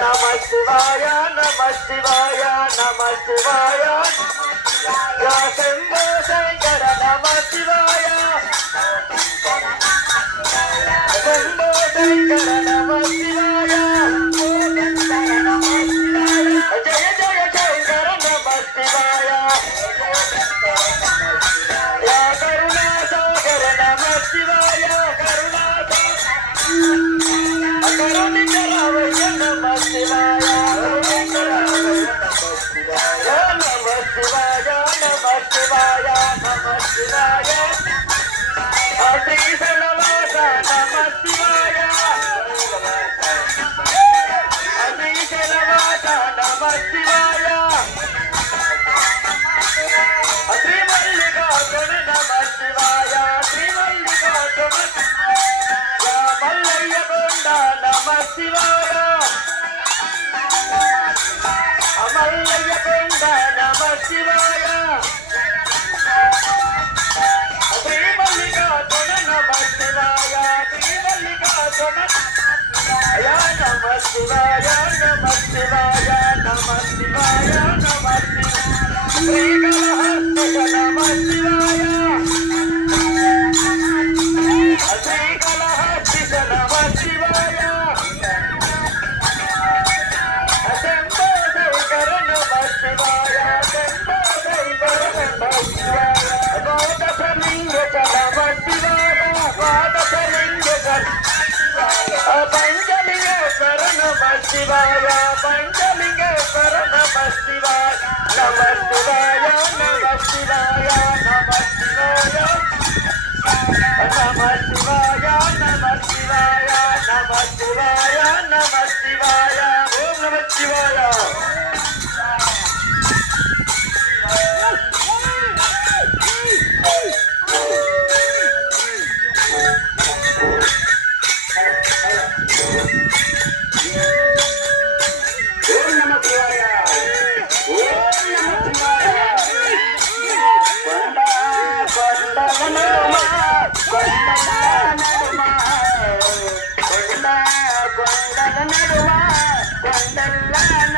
నమ శివాయ నమ శివాయ నమ శివాయ శంభో శంకర నమ శివాయ శంభో శంకర నమ శివాయ జయ జయ శంకర నమ శివాయ యా కరుణా సాగర నమ శివాయ కరుణా కరుణించరావయ్య నమ శివాయ నమ శివాయ నమ శివాయ నమ శివాయ శ్రీశైలవాస నమ శివాయ శ్రీశైలవాస నమ శివాయ శ్రీమల్లికార్జున నమ శివాయ శ్రీమల్లికార్జున మల్లయ్య కొండ నమ శివాయ మల్లయ్య కొండ నమ శివాయ శ్రీమల్లికార్జున నమ శివాయ శ్రీమల్లికార్జున నమ శివాయ నమ శివాయ నమ శివాయ నమ శ్రీకాళహస్తిక నమ శివాయ శ్రీకాళహస్తిక నమ శివాయ శంభో శంకర నమ శివాయ శంభో శంకర నమ శివాయ ద్వాదశలింగక నమ శివాయ ద్వాదశలింగక పంచలింగేశ్వర నమ శివాయ పంచలింగేశ్వర నమ శివాయ నమ శివాయ నమ శివాయ నమ శివాయ నమ శివాయ నమ శివాయ నమ శివాయ నమ శివాయ ఓం నమ శివాయ కొండల నడుమ కొండల